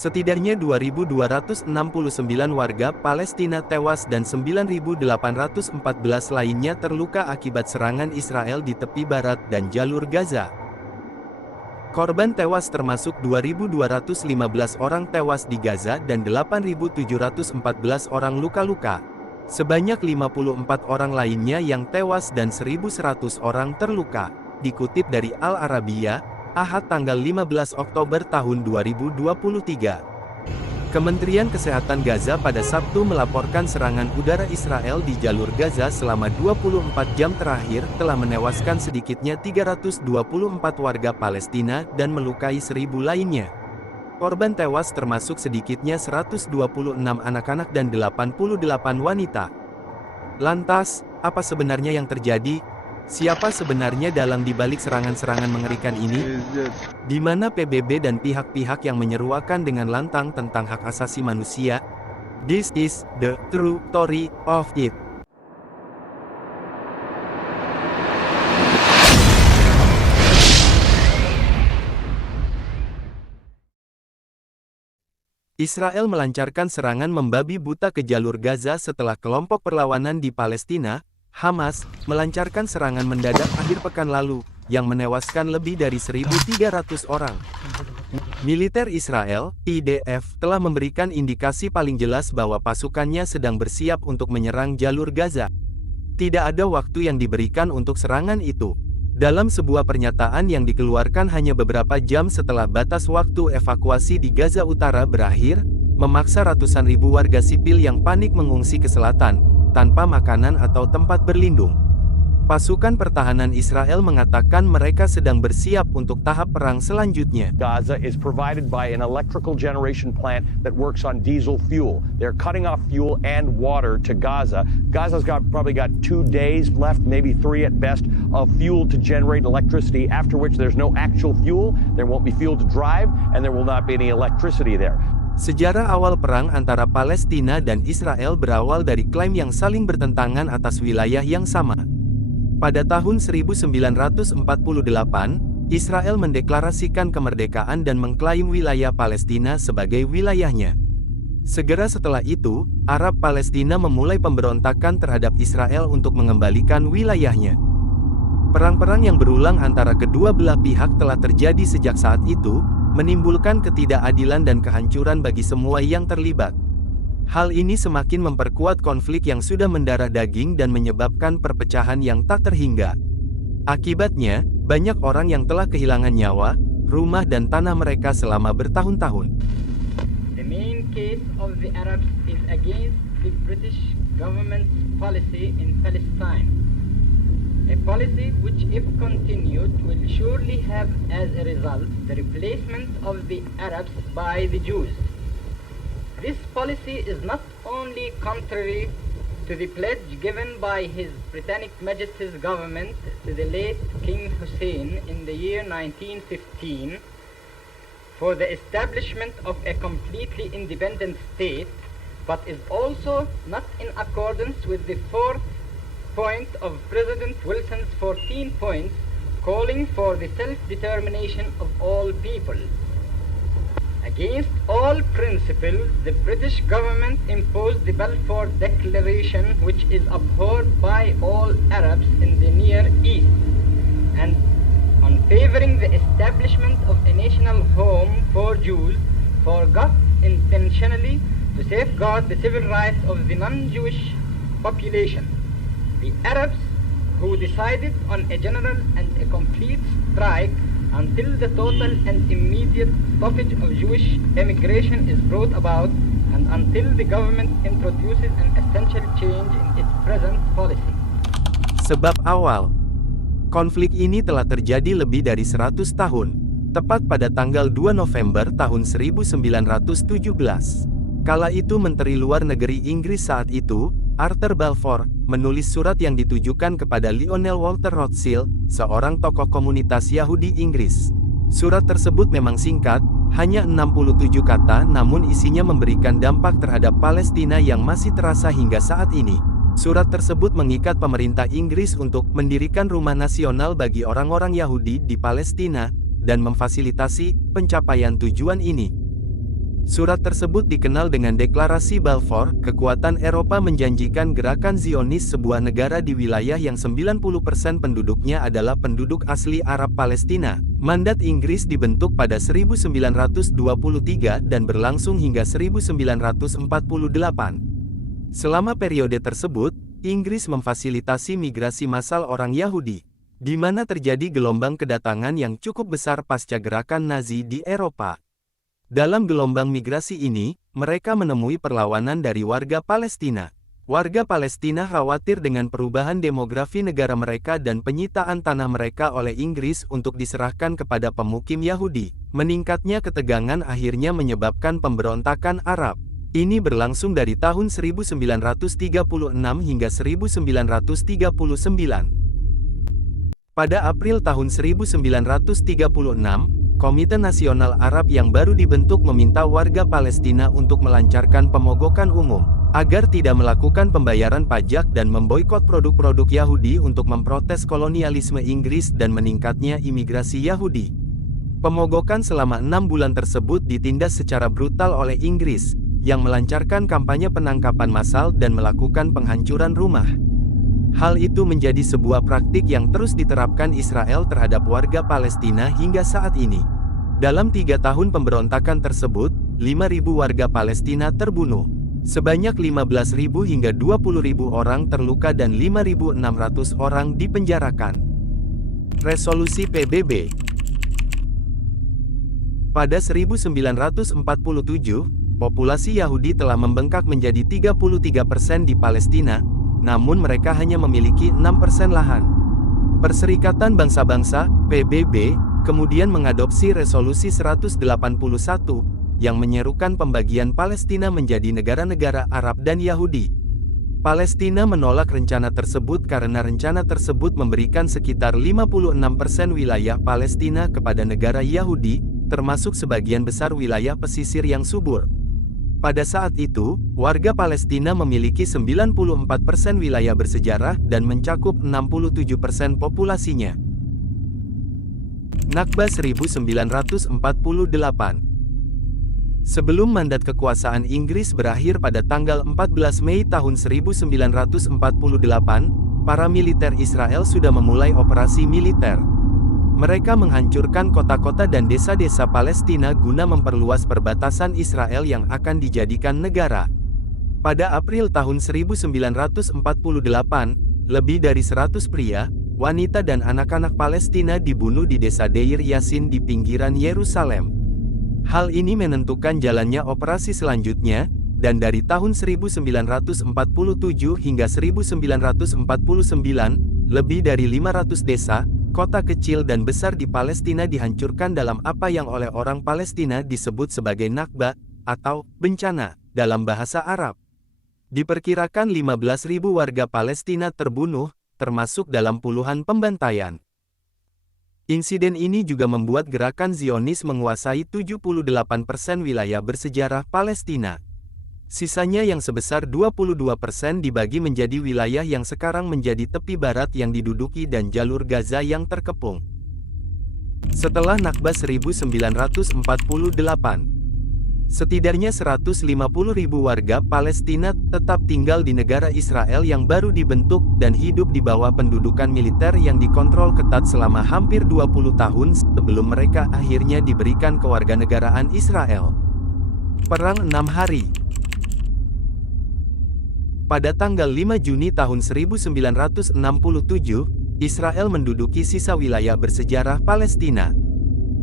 Setidaknya 2.269 warga Palestina tewas dan 9.814 lainnya terluka akibat serangan Israel di tepi barat dan jalur Gaza. Korban tewas termasuk 2.215 orang tewas di Gaza dan 8.714 orang luka-luka. Sebanyak 54 orang lainnya yang tewas dan 1.100 orang terluka. Dikutip dari Al Arabiya, Ahad tanggal 15 Oktober tahun 2023. Kementerian Kesehatan Gaza pada Sabtu melaporkan serangan udara Israel di jalur Gaza selama 24 jam terakhir telah menewaskan sedikitnya 324 warga Palestina dan melukai 1.000 lainnya. Korban tewas termasuk sedikitnya 126 anak-anak dan 88 wanita. Lantas, apa sebenarnya yang terjadi? Siapa sebenarnya dalam dibalik serangan-serangan mengerikan ini? Di mana PBB dan pihak-pihak yang menyeruakan dengan lantang tentang hak asasi manusia? This is the true story of it. Israel melancarkan serangan membabi buta ke jalur Gaza setelah kelompok perlawanan di Palestina, Hamas, melancarkan serangan mendadak akhir pekan lalu, yang menewaskan lebih dari 1.300 orang. Militer Israel, IDF, telah memberikan indikasi paling jelas bahwa pasukannya sedang bersiap untuk menyerang jalur Gaza. Tidak ada waktu yang diberikan untuk serangan itu. Dalam sebuah pernyataan yang dikeluarkan hanya beberapa jam setelah batas waktu evakuasi di Gaza Utara berakhir, memaksa ratusan ribu warga sipil yang panik mengungsi ke selatan, tanpa makanan atau tempat berlindung. Pasukan pertahanan Israel mengatakan mereka sedang bersiap untuk tahap perang selanjutnya. Gaza is provided by an electrical generation plant that works on diesel fuel. They're cutting off fuel and water to Gaza. Gaza's probably got 2 days left, maybe 3 at best, of fuel to generate electricity, after which there's no actual fuel, there won't be fuel to drive, and there will not be any electricity there. Sejarah awal perang antara Palestina dan Israel berawal dari klaim yang saling bertentangan atas wilayah yang sama. Pada tahun 1948, Israel mendeklarasikan kemerdekaan dan mengklaim wilayah Palestina sebagai wilayahnya. Segera setelah itu, Arab Palestina memulai pemberontakan terhadap Israel untuk mengembalikan wilayahnya. Perang-perang yang berulang antara kedua belah pihak telah terjadi sejak saat itu, menimbulkan ketidakadilan dan kehancuran bagi semua yang terlibat. Hal ini semakin memperkuat konflik yang sudah mendarah daging dan menyebabkan perpecahan yang tak terhingga. Akibatnya, banyak orang yang telah kehilangan nyawa, rumah dan tanah mereka selama bertahun-tahun. The main case of the Arabs is against the British government's policy in Palestine. A policy which, if continued, will surely have as a result the replacement of the Arabs by the Jews. This policy is not only contrary to the pledge given by His Britannic Majesty's government to the late King Hussein in the year 1915 for the establishment of a completely independent state, but is also not in accordance with the fourth point of President Wilson's 14 points calling for the self-determination of all people. Against all principles, the British government imposed the Balfour Declaration, which is abhorred by all Arabs in the Near East, and on favoring the establishment of a national home for Jews, forgot intentionally to safeguard the civil rights of the non-Jewish population. The Arabs, who decided on a general and a complete strike until the total and immediate stoppage of Jewish emigration is brought about, and until the government introduces an essential change in its present policy. Sebab awal konflik ini telah terjadi lebih dari 100 tahun, tepat pada tanggal 2 November tahun 1917. Kala itu Menteri Luar Negeri Inggris saat itu, Arthur Balfour, menulis surat yang ditujukan kepada Lionel Walter Rothschild, seorang tokoh komunitas Yahudi Inggris. Surat tersebut memang singkat, hanya 67 kata, namun isinya memberikan dampak terhadap Palestina yang masih terasa hingga saat ini. Surat tersebut mengikat pemerintah Inggris untuk mendirikan rumah nasional bagi orang-orang Yahudi di Palestina, dan memfasilitasi pencapaian tujuan ini. Surat tersebut dikenal dengan Deklarasi Balfour. Kekuatan Eropa menjanjikan gerakan Zionis, sebuah negara di wilayah yang 90% penduduknya adalah penduduk asli Arab Palestina. Mandat Inggris dibentuk pada 1923 dan berlangsung hingga 1948. Selama periode tersebut, Inggris memfasilitasi migrasi massal orang Yahudi, di mana terjadi gelombang kedatangan yang cukup besar pasca gerakan Nazi di Eropa. Dalam gelombang migrasi ini, mereka menemui perlawanan dari warga Palestina. Warga Palestina khawatir dengan perubahan demografi negara mereka dan penyitaan tanah mereka oleh Inggris untuk diserahkan kepada pemukim Yahudi. Meningkatnya ketegangan akhirnya menyebabkan pemberontakan Arab. Ini berlangsung dari tahun 1936 hingga 1939. Pada April tahun 1936, Komite Nasional Arab yang baru dibentuk meminta warga Palestina untuk melancarkan pemogokan umum, agar tidak melakukan pembayaran pajak dan memboikot produk-produk Yahudi untuk memprotes kolonialisme Inggris dan meningkatnya imigrasi Yahudi. Pemogokan selama 6 bulan tersebut ditindas secara brutal oleh Inggris, yang melancarkan kampanye penangkapan massal dan melakukan penghancuran rumah. Hal itu menjadi sebuah praktik yang terus diterapkan Israel terhadap warga Palestina hingga saat ini. Dalam 3 tahun pemberontakan tersebut, 5.000 warga Palestina terbunuh. Sebanyak 15.000 hingga 20.000 orang terluka dan 5.600 orang dipenjarakan. Resolusi PBB. Pada 1947, populasi Yahudi telah membengkak menjadi 33% di Palestina, namun mereka hanya memiliki 6% lahan. Perserikatan Bangsa-Bangsa, PBB, kemudian mengadopsi Resolusi 181, yang menyerukan pembagian Palestina menjadi negara-negara Arab dan Yahudi. Palestina menolak rencana tersebut karena rencana tersebut memberikan sekitar 56% wilayah Palestina kepada negara Yahudi, termasuk sebagian besar wilayah pesisir yang subur. Pada saat itu, warga Palestina memiliki 94% wilayah bersejarah dan mencakup 67% populasinya. Nakba 1948. Sebelum mandat kekuasaan Inggris berakhir pada tanggal 14 Mei tahun 1948, para militer Israel sudah memulai operasi militer. Mereka menghancurkan kota-kota dan desa-desa Palestina guna memperluas perbatasan Israel yang akan dijadikan negara. Pada April tahun 1948, lebih dari 100 pria, wanita dan anak-anak Palestina dibunuh di desa Deir Yassin di pinggiran Yerusalem. Hal ini menentukan jalannya operasi selanjutnya, dan dari tahun 1947 hingga 1949, lebih dari 500 desa, kota kecil dan besar di Palestina dihancurkan dalam apa yang oleh orang Palestina disebut sebagai Nakba, atau bencana, dalam bahasa Arab. Diperkirakan 15.000 warga Palestina terbunuh, termasuk dalam puluhan pembantaian. Insiden ini juga membuat gerakan Zionis menguasai 78% wilayah bersejarah Palestina. Sisanya yang sebesar 22% dibagi menjadi wilayah yang sekarang menjadi tepi barat yang diduduki dan jalur Gaza yang terkepung. Setelah Nakba 1948, setidaknya 150.000 warga Palestina tetap tinggal di negara Israel yang baru dibentuk dan hidup di bawah pendudukan militer yang dikontrol ketat selama hampir 20 tahun sebelum mereka akhirnya diberikan kewarganegaraan Israel. Perang 6 hari. Pada tanggal 5 Juni tahun 1967, Israel menduduki sisa wilayah bersejarah Palestina,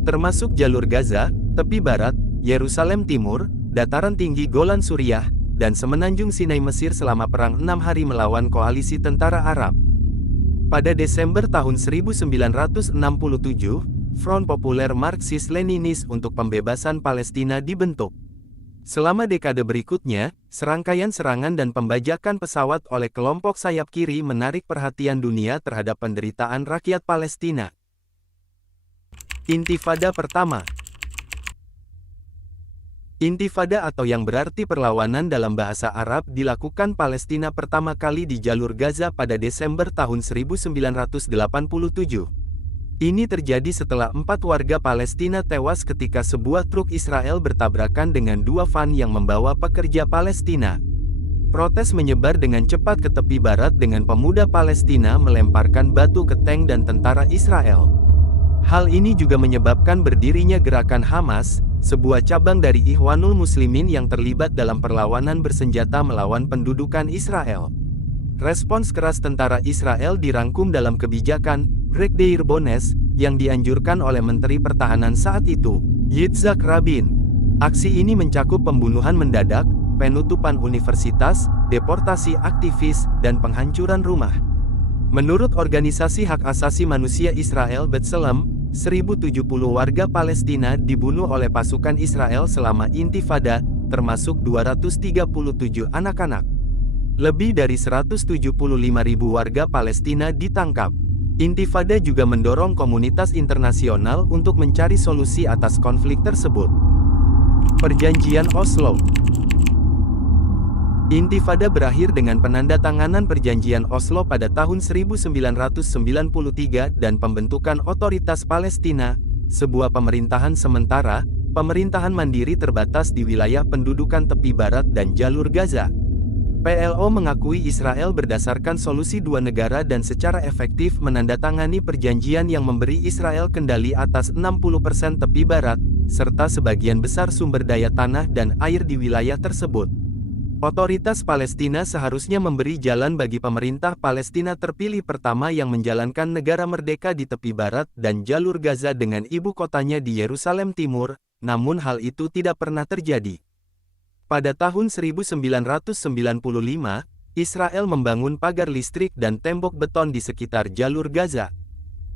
termasuk jalur Gaza, tepi barat, Yerusalem Timur, dataran tinggi Golan Suriah, dan semenanjung Sinai Mesir selama perang 6 hari melawan koalisi tentara Arab. Pada Desember tahun 1967, Front Populer Marxis-Leninis untuk Pembebasan Palestina dibentuk. Selama dekade berikutnya, serangkaian serangan dan pembajakan pesawat oleh kelompok sayap kiri menarik perhatian dunia terhadap penderitaan rakyat Palestina. Intifada pertama. Intifada atau yang berarti perlawanan dalam bahasa Arab dilakukan Palestina pertama kali di jalur Gaza pada Desember tahun 1987. Ini terjadi setelah 4 warga Palestina tewas ketika sebuah truk Israel bertabrakan dengan 2 van yang membawa pekerja Palestina. Protes menyebar dengan cepat ke tepi barat dengan pemuda Palestina melemparkan batu ke tank dan tentara Israel. Hal ini juga menyebabkan berdirinya gerakan Hamas, sebuah cabang dari Ikhwanul Muslimin yang terlibat dalam perlawanan bersenjata melawan pendudukan Israel. Respons keras tentara Israel dirangkum dalam kebijakan Break Deir Bones yang dianjurkan oleh Menteri Pertahanan saat itu, Yitzhak Rabin. Aksi ini mencakup pembunuhan mendadak, penutupan universitas, deportasi aktivis, dan penghancuran rumah. Menurut organisasi hak asasi manusia Israel B'Tselem, 1070 warga Palestina dibunuh oleh pasukan Israel selama Intifada, termasuk 237 anak-anak. Lebih dari 175.000 warga Palestina ditangkap. Intifada juga mendorong komunitas internasional untuk mencari solusi atas konflik tersebut. Perjanjian Oslo. Intifada berakhir dengan penandatanganan Perjanjian Oslo pada tahun 1993 dan pembentukan Otoritas Palestina, sebuah pemerintahan sementara, pemerintahan mandiri terbatas di wilayah pendudukan tepi barat dan jalur Gaza. PLO mengakui Israel berdasarkan solusi dua negara dan secara efektif menandatangani perjanjian yang memberi Israel kendali atas 60% tepi barat, serta sebagian besar sumber daya tanah dan air di wilayah tersebut. Otoritas Palestina seharusnya memberi jalan bagi pemerintah Palestina terpilih pertama yang menjalankan negara merdeka di tepi barat dan jalur Gaza dengan ibu kotanya di Yerusalem Timur, namun hal itu tidak pernah terjadi. Pada tahun 1995, Israel membangun pagar listrik dan tembok beton di sekitar jalur Gaza,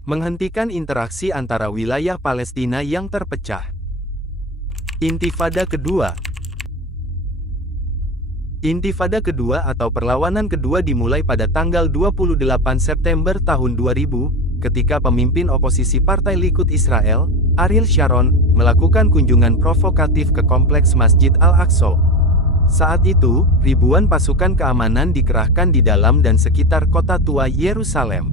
menghentikan interaksi antara wilayah Palestina yang terpecah. Intifada Kedua. Intifada Kedua atau Perlawanan Kedua dimulai pada tanggal 28 September tahun 2000, ketika pemimpin oposisi Partai Likud Israel, Ariel Sharon, melakukan kunjungan provokatif ke kompleks Masjid Al-Aqsa. Saat itu, ribuan pasukan keamanan dikerahkan di dalam dan sekitar kota tua Yerusalem.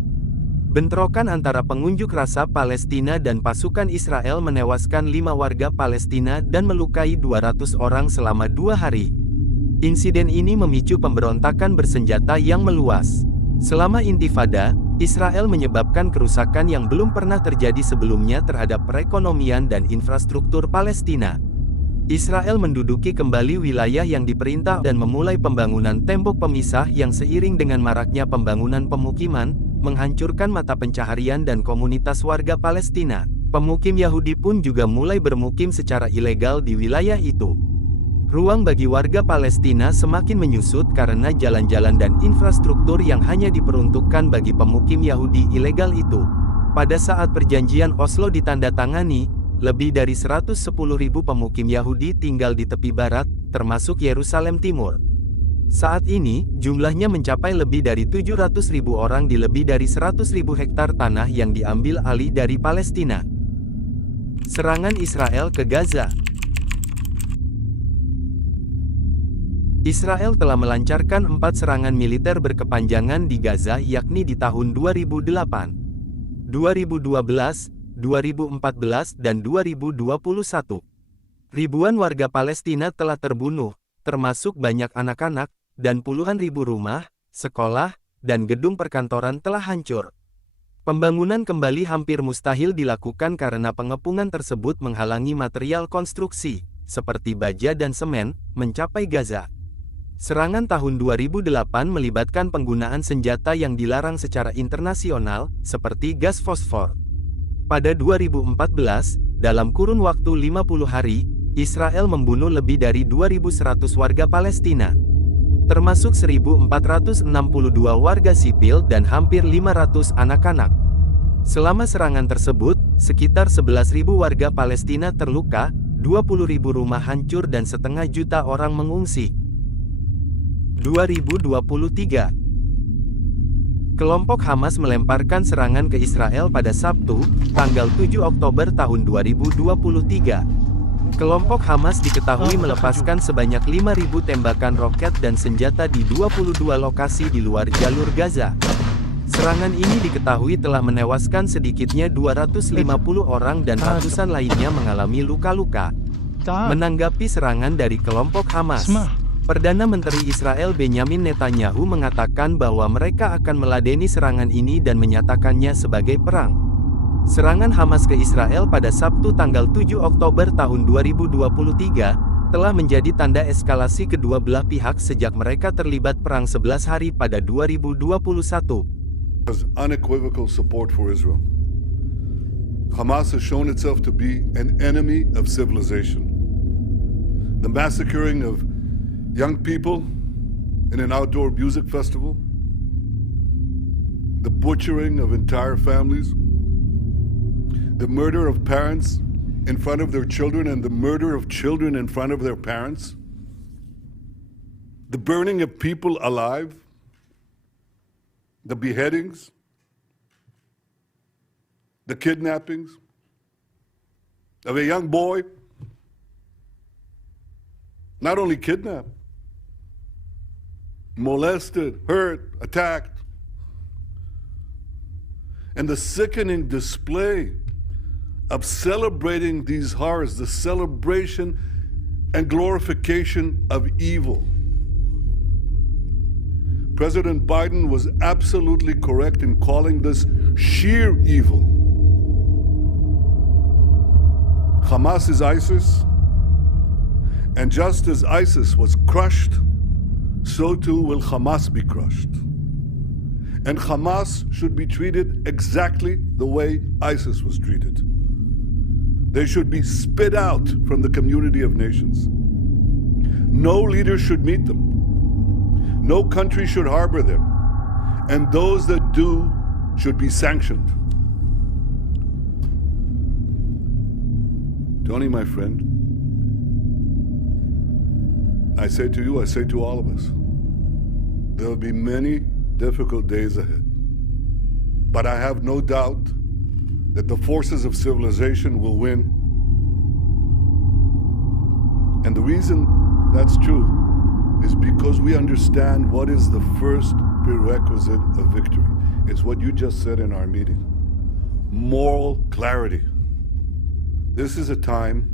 Bentrokan antara pengunjuk rasa Palestina dan pasukan Israel menewaskan 5 warga Palestina dan melukai 200 orang selama 2 hari. Insiden ini memicu pemberontakan bersenjata yang meluas. Selama Intifada, Israel menyebabkan kerusakan yang belum pernah terjadi sebelumnya terhadap perekonomian dan infrastruktur Palestina. Israel menduduki kembali wilayah yang diperintah dan memulai pembangunan tembok pemisah yang seiring dengan maraknya pembangunan pemukiman, menghancurkan mata pencaharian dan komunitas warga Palestina. Pemukim Yahudi pun juga mulai bermukim secara ilegal di wilayah itu. Ruang bagi warga Palestina semakin menyusut karena jalan-jalan dan infrastruktur yang hanya diperuntukkan bagi pemukim Yahudi ilegal itu. Pada saat perjanjian Oslo ditandatangani, lebih dari 110.000 pemukim Yahudi tinggal di tepi barat, termasuk Yerusalem Timur. Saat ini, jumlahnya mencapai lebih dari 700.000 orang di lebih dari 100.000 hektar tanah yang diambil alih dari Palestina. Serangan Israel ke Gaza. Israel telah melancarkan 4 serangan militer berkepanjangan di Gaza yakni di tahun 2008, 2012, 2014 dan 2021. Ribuan warga Palestina telah terbunuh, termasuk banyak anak-anak, dan puluhan ribu rumah, sekolah, dan gedung perkantoran telah hancur. Pembangunan kembali hampir mustahil dilakukan karena pengepungan tersebut menghalangi material konstruksi, seperti baja dan semen, mencapai Gaza. Serangan tahun 2008 melibatkan penggunaan senjata yang dilarang secara internasional, seperti gas fosfor. Pada 2014, dalam kurun waktu 50 hari, Israel membunuh lebih dari 2.100 warga Palestina, termasuk 1.462 warga sipil dan hampir 500 anak-anak. Selama serangan tersebut, sekitar 11.000 warga Palestina terluka, 20.000 rumah hancur dan setengah juta orang mengungsi. 2023. Kelompok Hamas melemparkan serangan ke Israel pada Sabtu, tanggal 7 Oktober tahun 2023. Kelompok Hamas diketahui melepaskan sebanyak 5.000 tembakan roket dan senjata di 22 lokasi di luar jalur Gaza. Serangan ini diketahui telah menewaskan sedikitnya 250 orang dan ratusan lainnya mengalami luka-luka. Menanggapi serangan dari kelompok Hamas, Perdana Menteri Israel Benyamin Netanyahu mengatakan bahwa mereka akan meladeni serangan ini dan menyatakannya sebagai perang. Serangan Hamas ke Israel pada Sabtu tanggal 7 Oktober tahun 2023 telah menjadi tanda eskalasi kedua belah pihak sejak mereka terlibat perang 11 hari pada 2021. Has unequivocal support for Israel. Hamas has shown itself to be an enemy of civilization. The massacring of young people in an outdoor music festival, the butchering of entire families, the murder of parents in front of their children and the murder of children in front of their parents, the burning of people alive, the beheadings, the kidnappings of a young boy, not only kidnapped, molested, hurt, attacked, and the sickening display of celebrating these horrors, the celebration and glorification of evil. President Biden was absolutely correct in calling this sheer evil. Hamas is ISIS, and just as ISIS was crushed, so too will Hamas be crushed. And Hamas should be treated exactly the way ISIS was treated. They should be spit out from the community of nations. No leader should meet them. No country should harbor them, and those that do should be sanctioned. Tony, my friend, I say to you, I say to all of us, there will be many difficult days ahead. But I have no doubt that the forces of civilization will win. And the reason that's true is because we understand what is the first prerequisite of victory. It's what you just said in our meeting. Moral clarity. This is a time,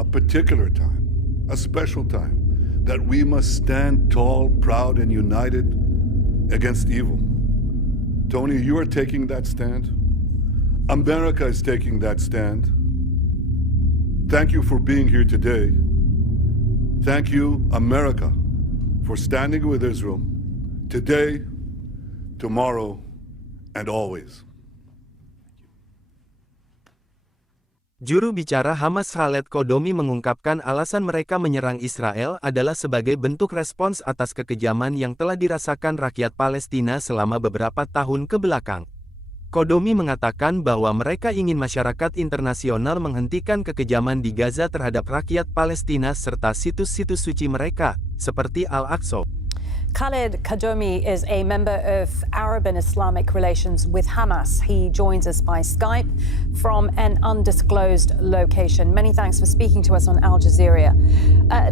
a particular time, a special time, that we must stand tall, proud, and united against evil. Tony, you are taking that stand. America is taking that stand. Thank you for being here today. Thank you, America, for standing with Israel today, tomorrow, and always. Juru bicara Hamas Khaled Kodomi mengungkapkan alasan mereka menyerang Israel adalah sebagai bentuk respons atas kekejaman yang telah dirasakan rakyat Palestina selama beberapa tahun kebelakang. Kodomi mengatakan bahwa mereka ingin masyarakat internasional menghentikan kekejaman di Gaza terhadap rakyat Palestina serta situs-situs suci mereka, seperti Al-Aqsa. Khaled Kodomi is a member of Arab and Islamic relations with Hamas. He joins us by Skype from an undisclosed location. Many thanks for speaking to us on Al Jazeera.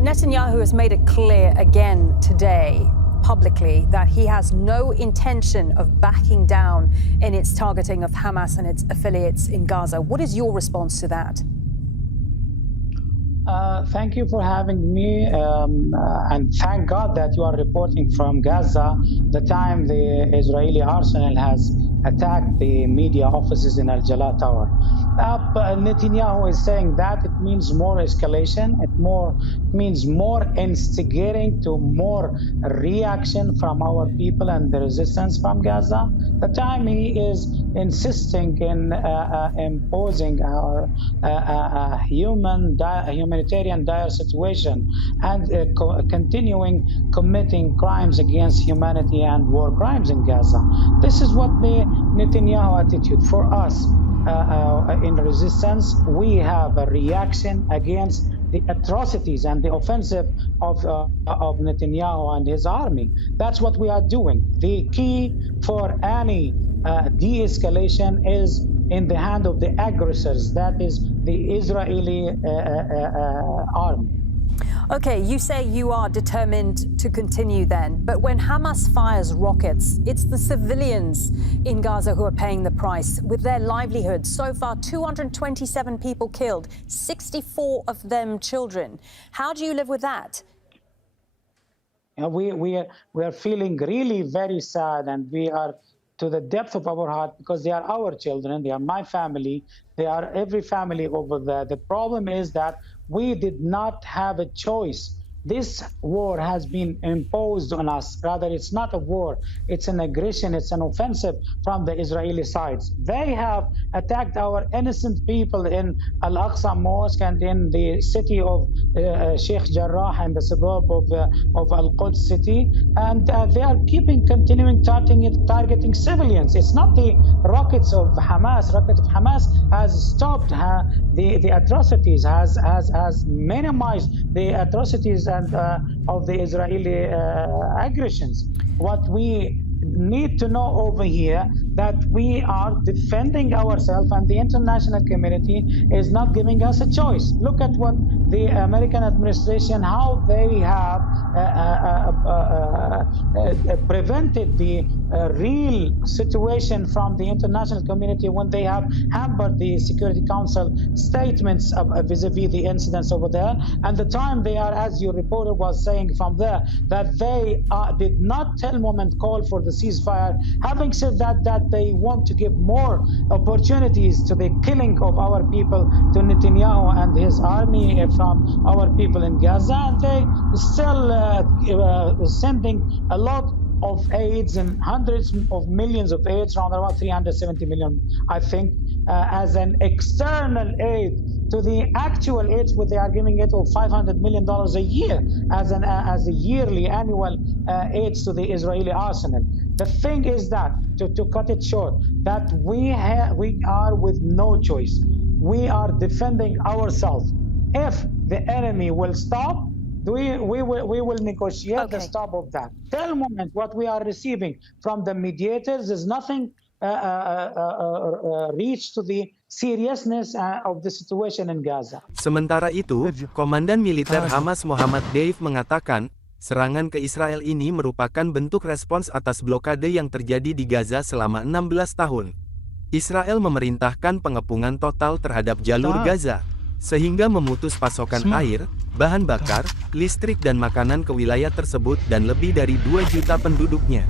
Netanyahu has made it clear again today, publicly, that he has no intention of backing down in its targeting of Hamas and its affiliates in Gaza. What is your response to that? Thank you for having me, and thank God that you are reporting from Gaza the time the Israeli arsenal has attacked the media offices in Al-Jalaa Tower. Netanyahu is saying that it means more escalation, it means more instigating to more reaction from our people and the resistance from Gaza. The time he is insisting in imposing our humanitarian dire situation and continuing committing crimes against humanity and war crimes in Gaza. This is what the Netanyahu attitude. For us in resistance, we have a reaction against the atrocities and the offensive of Netanyahu and his army. That's what we are doing. The key for any de-escalation is in the hand of the aggressors, that is the Israeli army. Okay, you say you are determined to continue then, but when Hamas fires rockets, it's the civilians in Gaza who are paying the price with their livelihoods. So far, 227 people killed, 64 of them children. How do you live with that? We are feeling really very sad, and we are to the depth of our heart, because they are our children, they are my family, they are every family over there. The problem is that we did not have a choice. This war has been imposed on us. Rather, it's not a war, it's an aggression, it's an offensive from the Israeli sides. They have attacked our innocent people in Al-Aqsa Mosque and in the city of Sheikh Jarrah and the suburb of Al-Quds city, and they are continuing targeting civilians. It's not the rockets of Hamas. Rocket of Hamas has stopped the atrocities, has minimized the atrocities and of the Israeli aggressions. What we need to know over here, that we are defending ourselves, and the international community is not giving us a choice. Look at what the American administration, how they have prevented the real situation from the international community when they have hampered the Security Council statements vis-a-vis the incidents over there. And the time they are, as your reporter was saying from there, that they did not tell moment call for the ceasefire. Having said that, they want to give more opportunities to the killing of our people, to Netanyahu and his army from our people in Gaza, and they still sending a lot of aids and hundreds of millions of aids, around about 370 million, I think, as an external aid to the actual aids, where they are giving it of $500 million a year as a yearly annual aids to the Israeli arsenal. The thing is that, to cut it short, that we are with no choice. We are defending ourselves. If the enemy will stop, we will negotiate the stop of that. Till the moment, what we are receiving from the mediators is nothing reached to the seriousness of the situation in Gaza. Sementara itu, Komandan Militer Hamas Muhammad Deif mengatakan, serangan ke Israel ini merupakan bentuk respons atas blokade yang terjadi di Gaza selama 16 tahun. Israel memerintahkan pengepungan total terhadap jalur Gaza, sehingga memutus pasokan air, bahan bakar, listrik dan makanan ke wilayah tersebut dan lebih dari 2 juta penduduknya.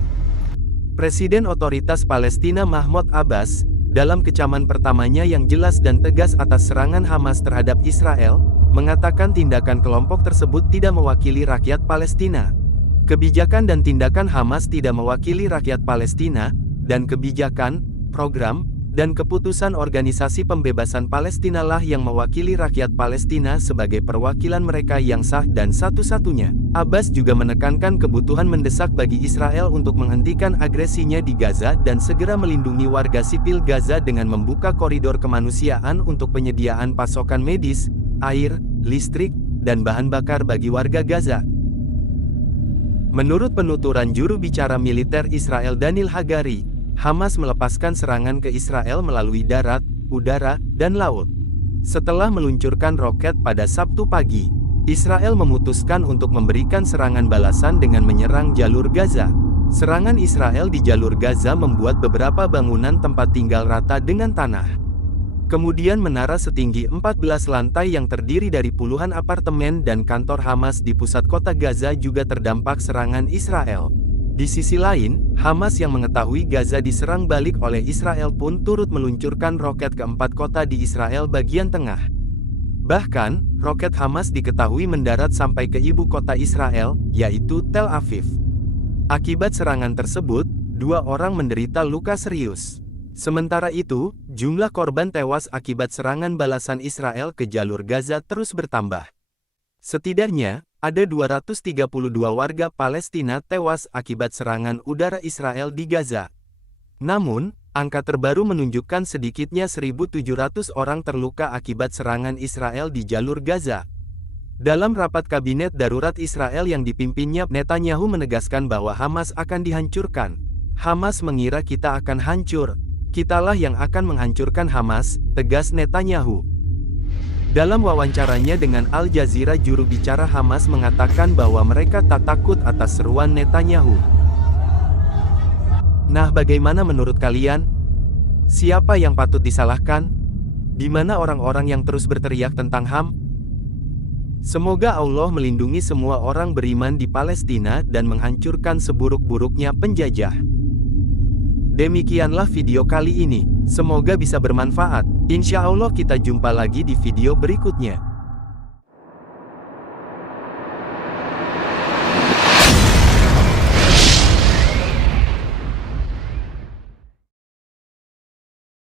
Presiden Otoritas Palestina Mahmoud Abbas, dalam kecaman pertamanya yang jelas dan tegas atas serangan Hamas terhadap Israel, mengatakan tindakan kelompok tersebut tidak mewakili rakyat Palestina. Kebijakan dan tindakan Hamas tidak mewakili rakyat Palestina, dan kebijakan, program, dan keputusan Organisasi Pembebasan Palestina lah yang mewakili rakyat Palestina sebagai perwakilan mereka yang sah dan satu-satunya. Abbas juga menekankan kebutuhan mendesak bagi Israel untuk menghentikan agresinya di Gaza dan segera melindungi warga sipil Gaza dengan membuka koridor kemanusiaan untuk penyediaan pasokan medis, air, listrik, dan bahan bakar bagi warga Gaza. Menurut penuturan juru bicara militer Israel Daniel Hagari, Hamas melepaskan serangan ke Israel melalui darat, udara, dan laut. Setelah meluncurkan roket pada Sabtu pagi, Israel memutuskan untuk memberikan serangan balasan dengan menyerang jalur Gaza. Serangan Israel di jalur Gaza membuat beberapa bangunan tempat tinggal rata dengan tanah. Kemudian menara setinggi 14 lantai yang terdiri dari puluhan apartemen dan kantor Hamas di pusat kota Gaza juga terdampak serangan Israel. Di sisi lain, Hamas yang mengetahui Gaza diserang balik oleh Israel pun turut meluncurkan roket ke 4 kota di Israel bagian tengah. Bahkan, roket Hamas diketahui mendarat sampai ke ibu kota Israel, yaitu Tel Aviv. Akibat serangan tersebut, 2 orang menderita luka serius. Sementara itu, jumlah korban tewas akibat serangan balasan Israel ke jalur Gaza terus bertambah. Setidaknya, ada 232 warga Palestina tewas akibat serangan udara Israel di Gaza. Namun, angka terbaru menunjukkan sedikitnya 1.700 orang terluka akibat serangan Israel di jalur Gaza. Dalam rapat kabinet darurat Israel yang dipimpinnya, Netanyahu menegaskan bahwa Hamas akan dihancurkan. Hamas mengira kita akan hancur. Kitalah yang akan menghancurkan Hamas, tegas Netanyahu. Dalam wawancaranya dengan Al Jazeera, juru bicara Hamas mengatakan bahwa mereka tak takut atas seruan Netanyahu. Nah, bagaimana menurut kalian? Siapa yang patut disalahkan? Di mana orang-orang yang terus berteriak tentang HAM? Semoga Allah melindungi semua orang beriman di Palestina dan menghancurkan seburuk-buruknya penjajah. Demikianlah video kali ini. Semoga bisa bermanfaat. Insya Allah kita jumpa lagi di video berikutnya.